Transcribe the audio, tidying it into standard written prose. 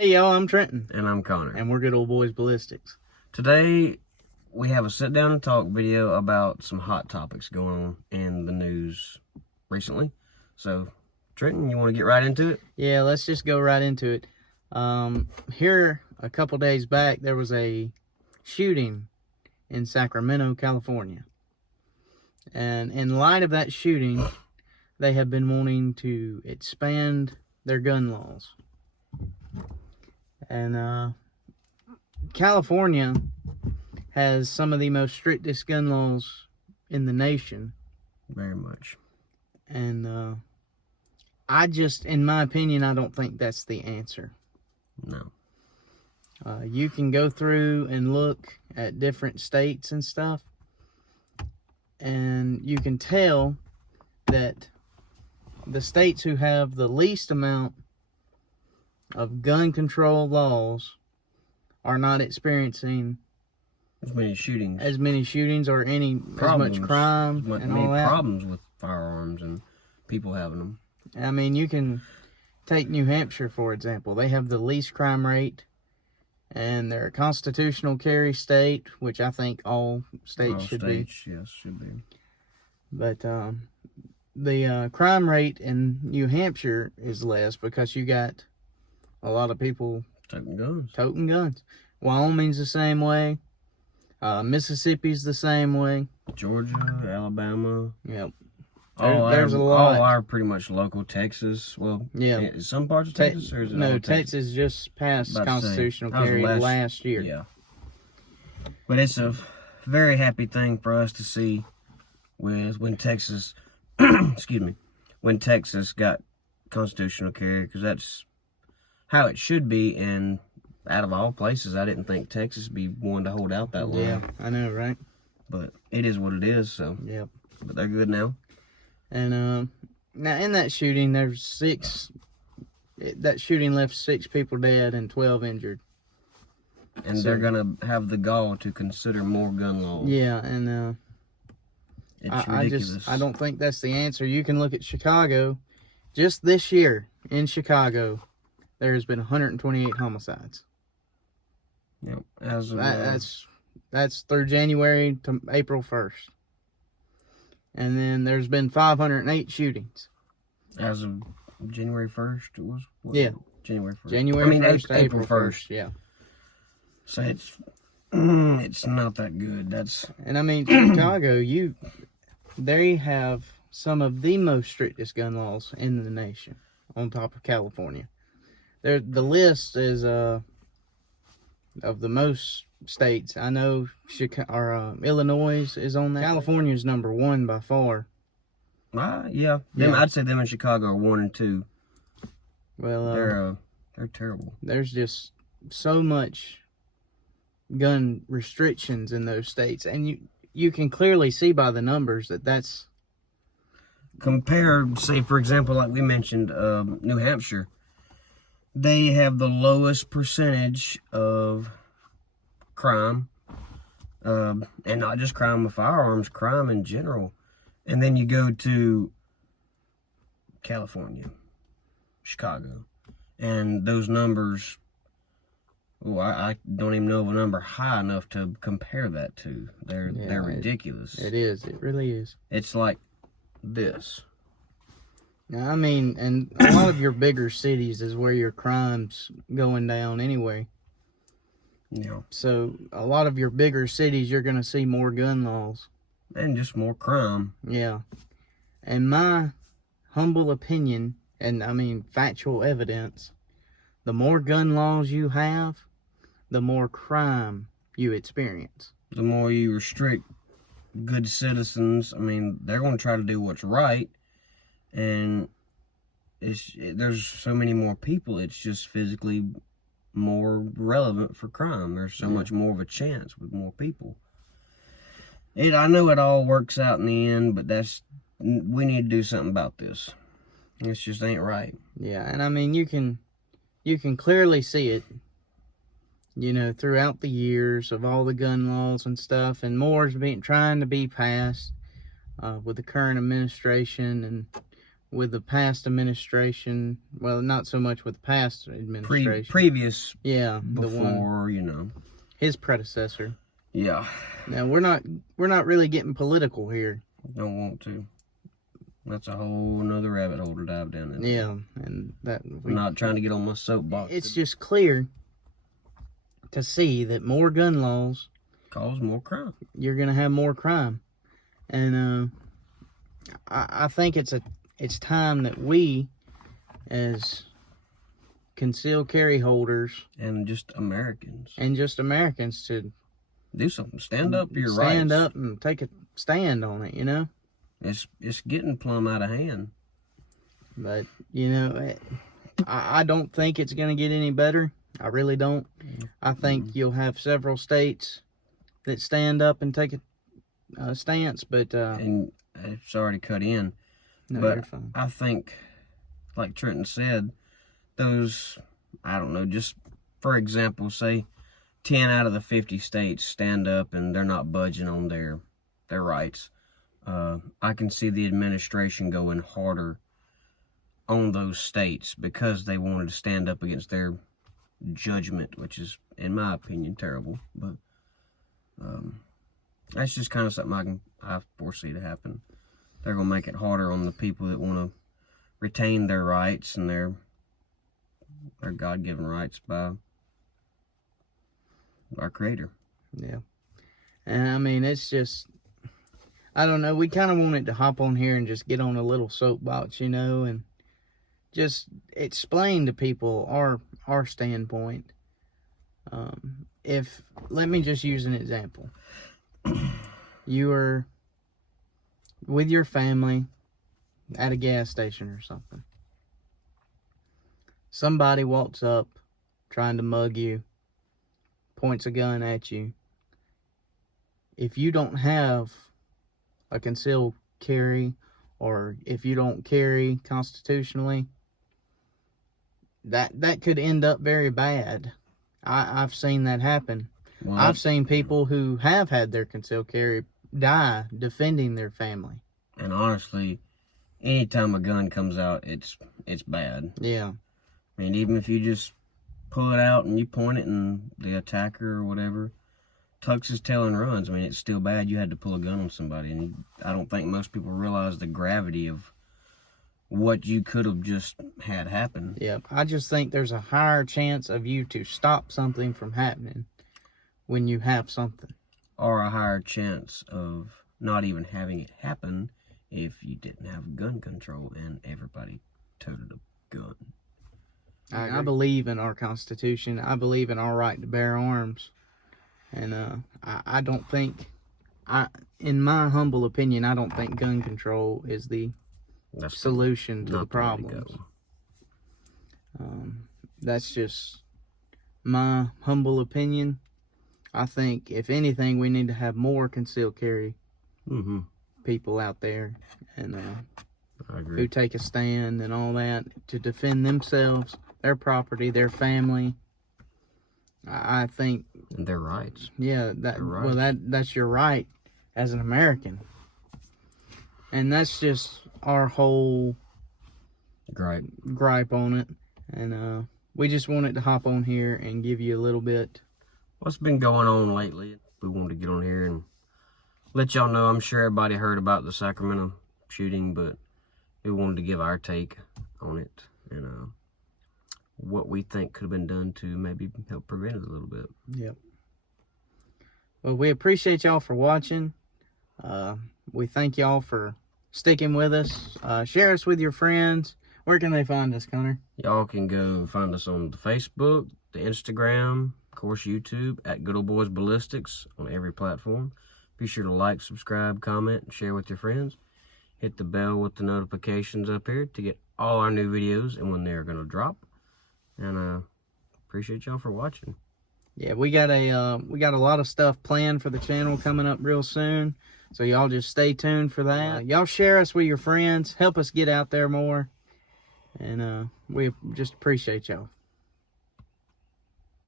Hey y'all, I'm Trenton. And I'm Connor. And we're Good Old Boys Ballistics. Today, we have a sit down and talk video about some hot topics going on in the news recently. So, Trenton, you want to get right into it? Yeah, let's just go right into it. Here, a couple days back, there was a shooting in Sacramento, California. And in light of that shooting, they have been wanting to expand their gun laws. And California has some of the most strictest gun laws in the nation. Very much. And in my opinion, I don't think that's the answer. No. You can go through and look at different states and stuff, and you can tell that the states who have the least amount of gun control laws are not experiencing as many shootings or as much crime and all that. Problems with firearms and people having them. I mean, you can take New Hampshire, for example. They have the least crime rate, and they're a constitutional carry state, which I think all states should be. Yes, should be. But the crime rate in New Hampshire is less because you got a lot of people toting guns. Wyoming's the same way. Mississippi's the same way. Georgia, Alabama. Yep. There's a lot. All are pretty much local. Texas. Well, yeah. Some parts of Texas, or is it no? all Texas just passed constitutional carry last year. Yeah. But it's a very happy thing for us to see when Texas, excuse me, when Texas got constitutional carry, because that's how it should be. And out of all places, I didn't think Texas would be one to hold out that long. Yeah, I know, right? But it is what it is. So. Yep. But they're good now. And now in that shooting, there's 6. That shooting left 6 people dead and 12 injured. And so, they're gonna have the gall to consider more gun laws. Yeah, and it's ridiculous. I don't think that's the answer. You can look at Chicago. Just this year in Chicago, there has been 128 homicides. Yep. As of, that's through January to April 1st. And then there's been 508 shootings. As of January 1st, it was? Yeah. January 1st. January 1st to April 1st, yeah. So it's not that good. And I mean, Chicago, they have some of the most strictest gun laws in the nation, on top of California. The list is of the most states. I know Illinois is on that. California's number 1 by far. Yeah. I'd say them and Chicago are 1 and 2. Well, they're terrible. There's just so much gun restrictions in those states, and you can clearly see by the numbers that's compared. Say, for example, like we mentioned, New Hampshire. They have the lowest percentage of crime, and not just crime with firearms, crime in general. And then you go to California, Chicago, and those numbers, I don't even know of a number high enough to compare that to. They're ridiculous. It is. It really is. It's like this. Now, I mean, and a lot of your bigger cities is where your crime's going down anyway. Yeah. So, a lot of your bigger cities, you're going to see more gun laws. And just more crime. Yeah. And my humble opinion, and I mean factual evidence, the more gun laws you have, the more crime you experience. The more you restrict good citizens, I mean, they're going to try to do what's right. And there's so many more people, it's just physically more relevant for crime. There's so much more of a chance with more people. I know it all works out in the end, but we need to do something about this. This just ain't right. Yeah, and I mean, you can clearly see it, throughout the years of all the gun laws and stuff, and more is trying to be passed with the current administration, and with the past administration. Well, not so much with the past administration. Previous. Yeah, before, you know. His predecessor. Yeah. Now we're not really getting political here. Don't want to. That's a whole another rabbit hole to dive down into. Yeah, and that I'm not trying to get on my soapbox. It's just clear to see that more gun laws cause more crime. You're gonna have more crime, and I think it's time that we, as concealed carry holders and just Americans, to do something. Stand up for your rights. Stand up and take a stand on it. You know, it's getting plumb out of hand. But you know, I don't think it's gonna get any better. I really don't. I think you'll have several states that stand up and take a stance, but and sorry to cut in, no, but you're fine. I think, like Trenton said, those, I don't know, just for example, say 10 out of the 50 states stand up and they're not budging on their rights. I can see the administration going harder on those states because they wanted to stand up against their judgment, which is, in my opinion, terrible. But that's just kind of something I foresee to happen. They're gonna make it harder on the people that want to retain their rights and their God-given rights by our Creator. Yeah, and I mean, it's just, I don't know. We kind of wanted to hop on here and just get on a little soapbox, you know, and just explain to people our standpoint. Let me just use an example. You are with your family at a gas station or something. Somebody walks up trying to mug you, points a gun at you. If you don't have a concealed carry, or if you don't carry constitutionally, that could end up very bad. I've seen that happen. Well, I've seen people who have had their concealed carry die defending their family. And honestly, anytime a gun comes out, it's bad. Yeah. I mean, even if you just pull it out and you point it and the attacker or whatever tucks his tail and runs, I mean, it's still bad. You had to pull a gun on somebody. And I don't think most people realize the gravity of what you could have just had happen. Yeah, I just think there's a higher chance of you to stop something from happening when you have something. Or a higher chance of not even having it happen if you didn't have gun control and everybody toted a gun. I believe in our Constitution. I believe in our right to bear arms. And I don't think, in my humble opinion, I don't think gun control is the solution to the problems. That's just my humble opinion. I think, if anything, we need to have more concealed carry people out there, and I agree, who take a stand and all that to defend themselves, their property, their family. I think, and their rights. Yeah, that's your right as an American, and that's just our whole gripe on it. And we just wanted to hop on here and give you a little bit what's been going on lately. We wanted to get on here and let y'all know. I'm sure everybody heard about the Sacramento shooting, but we wanted to give our take on it and what we think could have been done to maybe help prevent it a little bit. Yep. Well, we appreciate y'all for watching. We thank y'all for sticking with us. Share us with your friends. Where can they find us, Connor? Y'all can go find us on the Facebook, the Instagram, of course, YouTube, at Good Old Boys Ballistics on every platform. Be sure to like, subscribe, comment, and share with your friends. Hit the bell with the notifications up here to get all our new videos and when they're going to drop. And appreciate y'all for watching. Yeah, we got a lot of stuff planned for the channel coming up real soon. So y'all just stay tuned for that. Y'all share us with your friends. Help us get out there more. And we just appreciate y'all.